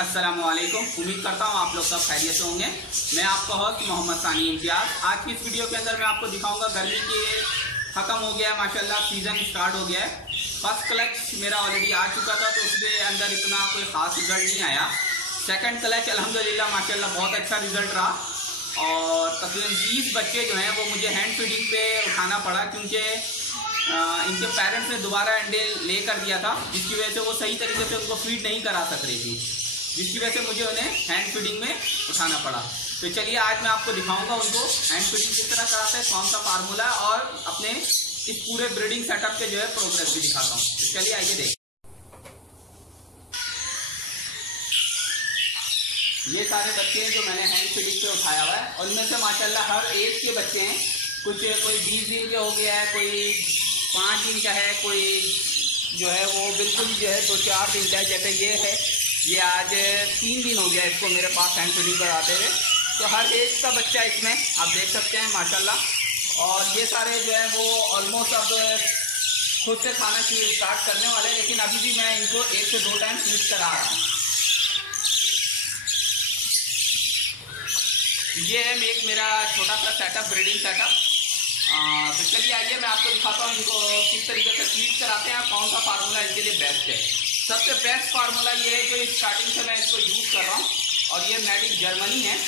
अस्सलाम वालेकुम। उम्मीद करता हूँ आप लोग सब खैरियत से होंगे। मैं आपका होस्ट मोहम्मद सानी इम्तियाज। आज की इस वीडियो के अंदर मैं आपको दिखाऊंगा, गर्मी के ख़त्म हो गया है माशाल्लाह, सीज़न स्टार्ट हो गया है। फर्स्ट क्लच मेरा ऑलरेडी आ चुका था तो उसके अंदर इतना कोई ख़ास रिजल्ट नहीं आया। सेकंड क्लच अल्हम्दुलिल्लाह माशाल्लाह बहुत अच्छा रिजल्ट रहा और तकरीबन 20 बच्चे जो हैं वो मुझे हैंड फीडिंग पे उठाना पड़ा, क्योंकि इनके पेरेंट्स ने दोबारा अंडे ले कर दिया था, जिसकी वजह से वो सही तरीके से उनको फीड नहीं करा सक रही थी, जिसकी वजह से मुझे उन्हें हैंड फीडिंग में उठाना पड़ा। तो चलिए आज मैं आपको दिखाऊंगा उनको हैंड फीडिंग किस तरह कराते हैं, कौन सा फार्मूला, और अपने इस पूरे ब्रीडिंग सेटअप के जो है प्रोग्रेस भी दिखाता हूँ। तो चलिए आइए देखें। ये सारे बच्चे हैं जो मैंने हैंड फीडिंग पे उठाया हुआ है, और इनमें से माशाल्लाह हर एज के बच्चे हैं। कोई 20 दिन के हो गया है, कोई 5 दिन का है, कोई जो है वो बिल्कुल जो है 2-4 दिन का है। जैसे ये है, ये आज 3 दिन हो गया इसको मेरे पास हैंड फीडिंग कराते हुए। तो हर एज का बच्चा इसमें आप देख सकते हैं माशाल्लाह। और ये सारे जो है वो ऑलमोस्ट अब खुद से खाना स्टार्ट करने वाले हैं, लेकिन अभी भी मैं इनको 1 से 2 टाइम फीड करा रहा हूँ। ये है एक मेरा छोटा सा सेटअप, ब्रीडिंग सेटअप। तो चलिए आइए मैं आपको दिखाता हूँ इनको किस तरीके से फीड कराते हैं, कौन सा फार्मूला इनके लिए बेस्ट है। सबसे बेस्ट फार्मूला ये है जो स्टार्टिंग से मैं इसको यूज़ कर रहा हूँ, और ये मेडिक जर्मनी है।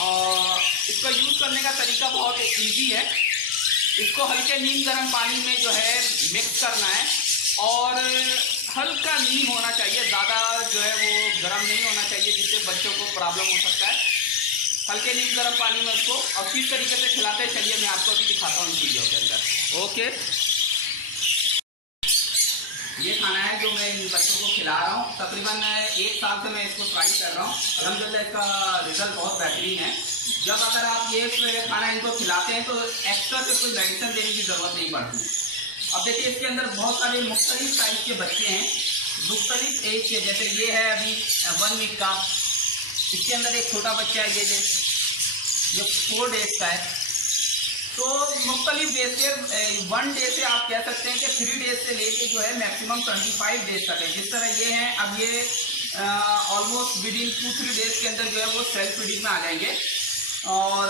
और इसका यूज़ करने का तरीका बहुत ईजी है। इसको हल्के नीम गर्म पानी में जो है मिक्स करना है, और हल्का नीम होना चाहिए, ज़्यादा जो है वो गर्म नहीं होना चाहिए जिससे बच्चों को प्रॉब्लम हो सकता है। हल्के नीम गर्म पानी में उसको और किस तरीके से खिलाते हैं चलिए मैं आपको अभी दिखाता हूँ इस वीडियो के अंदर। ओके, ये खाना है जो मैं इन बच्चों को खिला रहा हूँ। तकरीबन 1 साल से मैं इसको ट्राई कर रहा हूँ, अल्हम्दुलिल्लाह इसका रिजल्ट बहुत बेहतरीन है। जब अगर आप ये खाना इनको खिलाते हैं तो एक्स्ट्रा से कोई मेडिसिन देने की ज़रूरत नहीं पड़ती। अब देखिए इसके अंदर बहुत सारे मुख्तलिफ साइज़ के बच्चे हैं, मुख्तलिफ एज के। जैसे ये है अभी 1 वीक का, इसके अंदर एक छोटा बच्चा है ये 4 डेज का है। तो मुख्तलिफ डेज से 1 डे से आप कह सकते हैं कि 3 डेज से लेके जो है मैक्सिमम 25 डेज तक है। जिस तरह ये हैं, अब ये ऑलमोस्ट विद इन 2-3 डेज के अंदर जो है वो सेल्फ फीडिंग में आ जाएंगे। और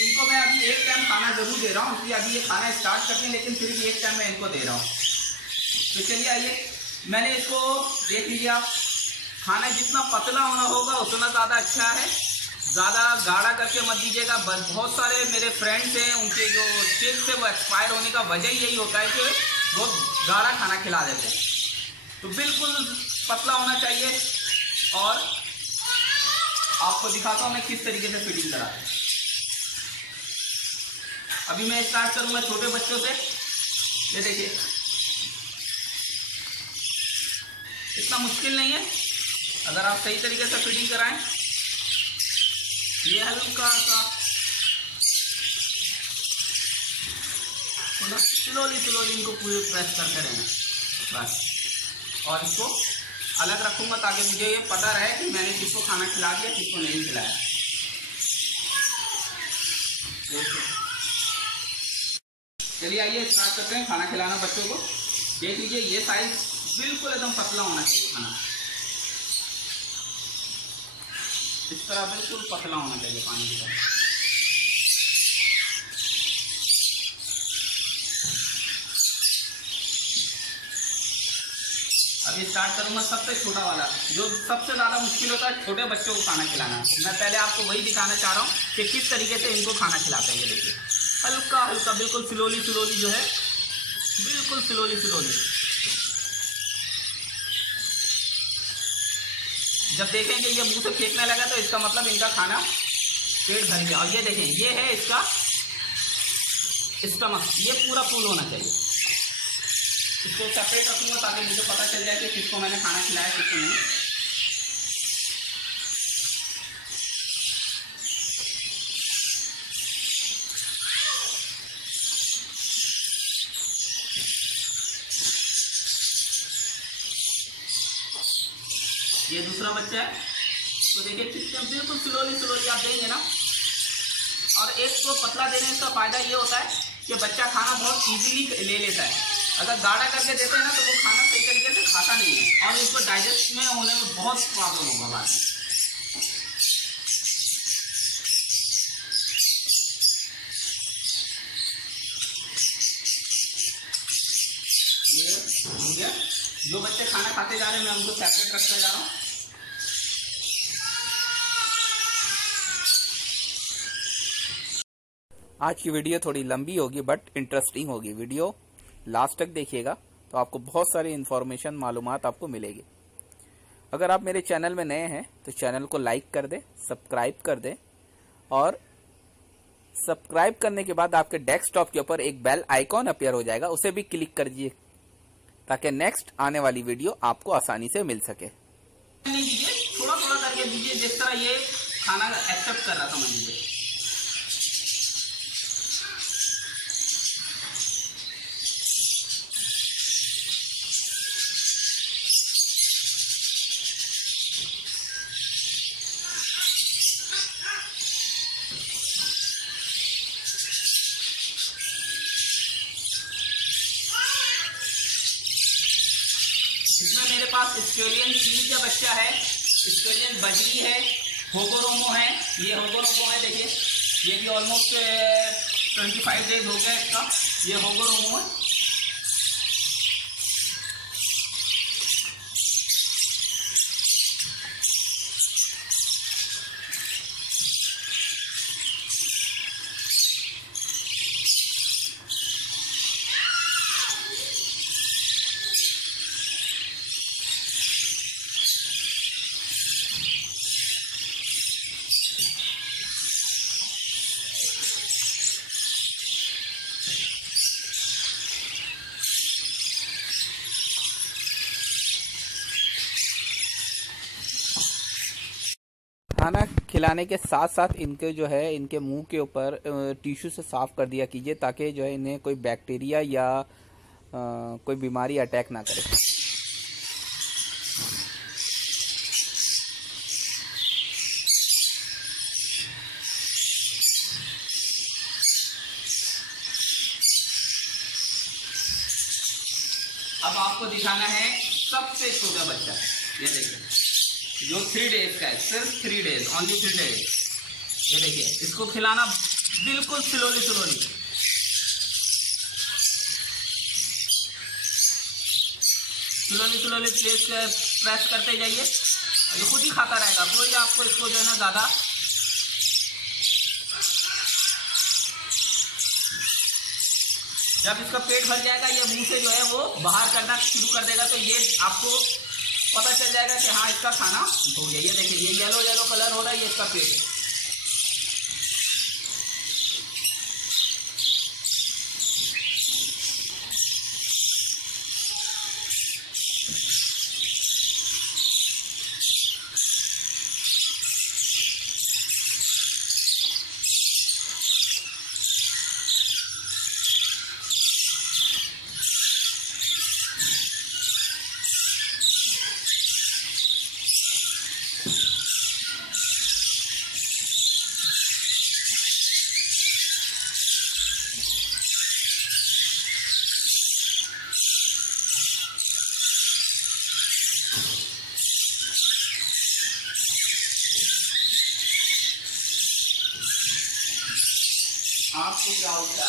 इनको मैं अभी 1 टाइम खाना ज़रूर दे रहा हूँ, इसलिए अभी ये खाना स्टार्ट करते हैं, लेकिन फिर भी 1 टाइम मैं इनको दे रहा हूँ। तो चलिए आइए, मैंने इसको देख लीजिए आप, खाना जितना पतला होना होगा उतना ज़्यादा अच्छा है, ज़्यादा गाढ़ा करके मत दीजिएगा। बहुत सारे मेरे फ्रेंड्स हैं, उनके जो चिक्स है वो एक्सपायर होने का वजह यही होता है कि वो गाढ़ा खाना खिला देते हैं। तो बिल्कुल पतला होना चाहिए। और आपको दिखाता हूँ मैं किस तरीके से फीडिंग कराता हूँ। अभी मैं स्टार्ट करूँगा छोटे बच्चों से। ये देखिए, इतना मुश्किल नहीं है अगर आप सही तरीके से फीडिंग कराएं। ये हल्का सा स्लोली इनको पूरे प्रेस करते रहना बस। और इसको अलग रखूंगा ताकि मुझे ये पता रहे कि मैंने किसको खाना खिला दिया, किसको नहीं खिलाया। चलिए आइए स्टार्ट करते हैं खाना खिलाना बच्चों को। देख लीजिए ये साइज बिल्कुल एकदम पतला होना चाहिए खाना, इस तरह बिल्कुल पतला होना चाहिए पानी की तरह। अभी स्टार्ट करूंगा सबसे छोटा वाला, जो सबसे ज़्यादा मुश्किल होता है छोटे बच्चों को खाना खिलाना। मैं पहले आपको वही दिखाना चाह रहा हूँ कि किस तरीके से इनको खाना खिलाते हैं। ये देखिए हल्का हल्का बिल्कुल स्लोली जो है, बिल्कुल स्लोली। जब देखेंगे ये मुंह से फेंकने लगा तो इसका मतलब इनका खाना पेट भर गया। और ये देखें, ये है इसका स्टमक, ये पूरा फुल होना चाहिए। इसको सेपरेट रखूंगा ताकि मुझे पता चल जाए कि किसको मैंने खाना खिलाया, किसको नहीं। ये दूसरा बच्चा है, तो देखिए कितने बिल्कुल स्लोली आप देंगे ना। और एक तो पतला देने का फ़ायदा ये होता है कि बच्चा खाना बहुत इजीली ले लेता है। अगर गाढ़ा करके देते हैं ना तो वो खाना सही तरीके से खाता नहीं है और उसको डाइजेस्ट में होने में बहुत प्रॉब्लम होगा बाद में। ये हो गया। जो बच्चे खाना खाते जा रहे हैं मैं उनको सेपरेट रखता जा रहा हूँ। आज की वीडियो थोड़ी लंबी होगी बट इंटरेस्टिंग होगी। वीडियो लास्ट तक देखिएगा तो आपको बहुत सारी इन्फॉर्मेशन मालूमात आपको मिलेगी। अगर आप मेरे चैनल में नए हैं तो चैनल को लाइक कर दें, सब्सक्राइब कर दें और सब्सक्राइब करने के बाद आपके डेस्कटॉप के ऊपर एक बेल आइकॉन अपीयर हो जाएगा, उसे भी क्लिक कर दीजिए ताकि नेक्स्ट आने वाली वीडियो आपको आसानी से मिल सके। थोड़ा थोड़ा करके दीजिए जिस तरह ये खाना एक्सेप्ट कर रहा था, मान लीजिए। इसमें मेरे पास ऑस्ट्रेलियन चीनी का बच्चा है, ऑस्ट्रेलियन बजरी है, होगोरोमो है। ये होगोरोमो है, देखिए ये भी ऑलमोस्ट 25 डेज हो गया इसका। ये होगोरोमो है। खाना खिलाने के साथ साथ इनके जो है इनके मुंह के ऊपर टिश्यू से साफ कर दिया कीजिए ताकि जो है इन्हें कोई बैक्टीरिया या कोई बीमारी अटैक ना करे। अब आपको दिखाना है सबसे छोटा बच्चा। ये देखिए जो 3 डेज का है, सिर्फ 3 डेज, ओनली 3 डेज। ये देखिए इसको खिलाना बिल्कुल slowly slowly. Slowly slowly press करते जाइए, ये खुद ही खाता रहेगा। कोई आपको इसको जो है ना ज़्यादा जब इसका पेट भर जाएगा ये मुंह से जो है वो बाहर करना शुरू कर देगा, तो ये आपको पता चल जाएगा कि हाँ इसका खाना हो गया। ये देखिए ये येलो येलो कलर हो रहा है, ये इसका पेट है। आपको क्या होगा,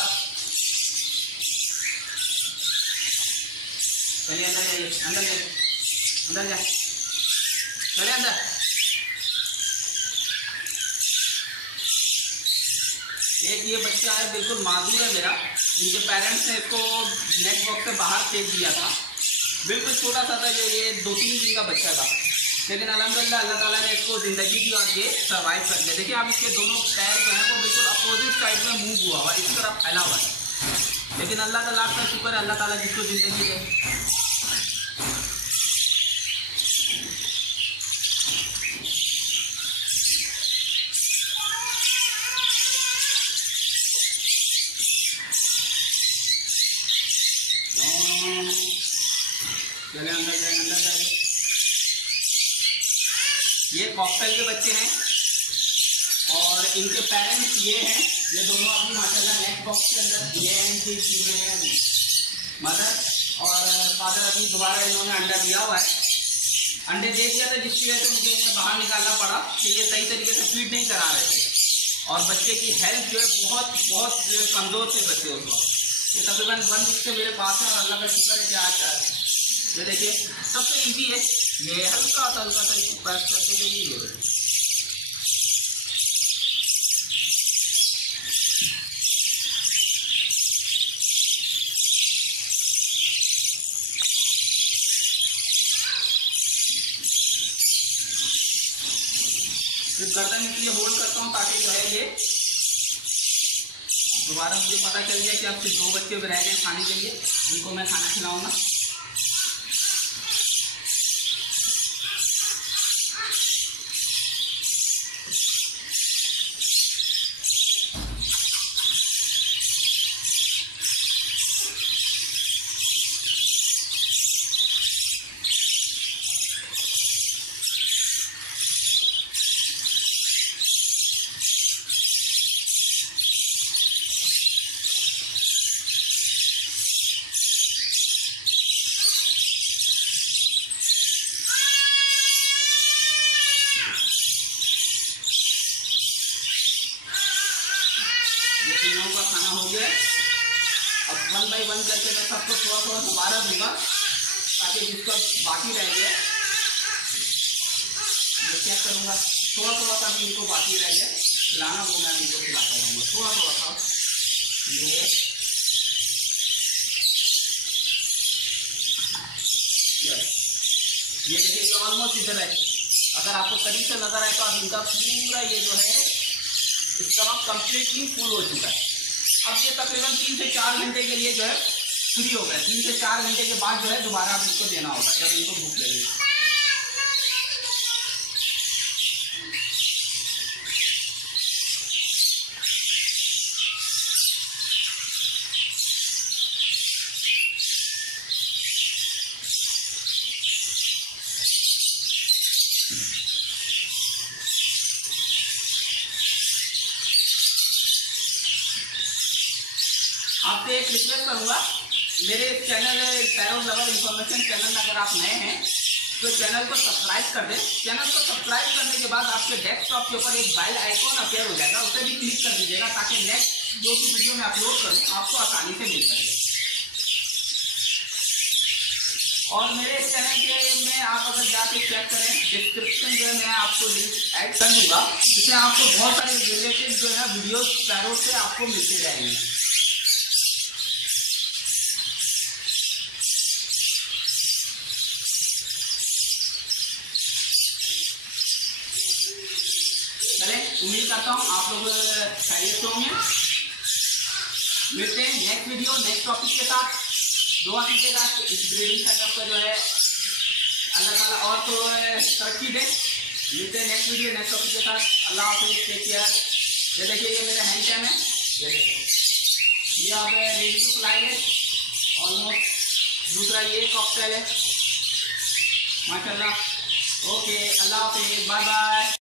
चलिए अंदर जाइए, अंदर जाइए, अंदर जाए, चलिए अंदर। एक ये बच्चा है बिल्कुल मासूम है मेरा, जिनके पेरेंट्स ने इसको नेट बॉक्स से बाहर फेंक दिया था। बिल्कुल छोटा सा था, जो ये 2-3 दिन का बच्चा था, लेकिन अल्हम्दुलिल्लाह अल्लाह ताला ने इसको ज़िंदगी दी और ये सर्वाइव कर गया। देखिए आप इसके दोनों पैर जो हैं वो बिल्कुल अपोजिट साइड में मूव हुआ हुआ, इस तरफ फैला हुआ है। लेकिन अल्लाह ताला का शुक्र है, अल्लाह ताला जिसको ज़िंदगी दे। चले अंदर जाए, अंदर जाए। ये कॉकटेल के बच्चे हैं और इनके पेरेंट्स ये हैं। ये दोनों अभी माशाल्लाह नेट बॉक्स के अंदर, ये हैं इनकी मदर और फादर अभी दोबारा इन्होंने अंडा दिया हुआ है, अंडे दे दिया था जिसकी वजह से मुझे इन्हें बाहर निकालना पड़ा कि ये सही तरीके से फीड नहीं करा रहे थे और बच्चे की हेल्थ जो है बहुत बहुत कमज़ोर थे बच्चे उस वक्त। ये तकरीबन 1 वीक से मेरे पास है और अल्लाह का शुक्र है कि आज ये देखिए सबसे ईजी है, ये हल्का सा प्रेस करके ये गर्दन इसलिए होल्ड करता हूँ ताकि जो है ये दोबारा मुझे पता चल गया कि अब सिर्फ 2 बच्चे रह गए खाने के लिए, उनको मैं खाना खिलाऊंगा। तीनों का खाना हो गया। अब 1 बाय 1 करके मैं सबको थोड़ा थोड़ा दोबारा दूंगा ताकि जिसका बाकी रह गया मैं क्या करूँगा, थोड़ा थोड़ा सा भी इनको बाकी रह गया खिलाना वो मैं इनको खिलाता रहूँगा थोड़ा थोड़ा सा। ये देखिए ऑलमोस्ट इधर है, अगर आपको करीब से नजर आए तो आप इनका पूरा ये जो है इसका कम्प्लीटली फुल हो चुका है। अब ये तकरीबन 3 से 4 घंटे के लिए जो है फ्री हो गया। 3 से 4 घंटे के बाद जो है दोबारा आप इसको देना होगा जब इनको भूख लगेगी। आपसे एक रिक्वेस्ट करूंगा, मेरे चैनल पैरों लवर इंफॉर्मेशन चैनल में अगर आप नए हैं तो चैनल को सब्सक्राइब कर दें। चैनल को सब्सक्राइब करने के बाद आपके डेस्कटॉप के ऊपर एक बेल आइकॉन अपीयर हो जाएगा, उसे भी क्लिक कर दीजिएगा ताकि नेक्स्ट जो भी वीडियो मैं अपलोड करूँ आपको आसानी से मिल सके। और मेरे चैनल के में आप अगर जाके चेक करें डिस्क्रिप्शन जो है मैं आपको लिंक ऐड कर दूंगा, जिससे आपको बहुत सारे रिलेटेड जो है वीडियो पैरों से आपको मिलते रहेंगे। उम्मीद करता हूँ आप लोग खैरियत से होंगे। मिलते हैं नेक्स्ट वीडियो नेक्स्ट टॉपिक के साथ। दुआ कीजिएगा इस ब्रीडिंग सेटअप का जो है अल्लाह ताला और तो तरक्की दे। मिलते हैं नेक्स्ट वीडियो नेक्स्ट टॉपिक के साथ। अल्लाह हाफिज़, टेक केयर। ये देखिए ये मेरा हैंड कैम है, ये देखिए ये आप रेडी टू फ्लाई है ऑलमोस्ट। दूसरा ये कॉकटेल है माशाल्लाह। ओके अल्लाह हाफिज़, बाय बाय।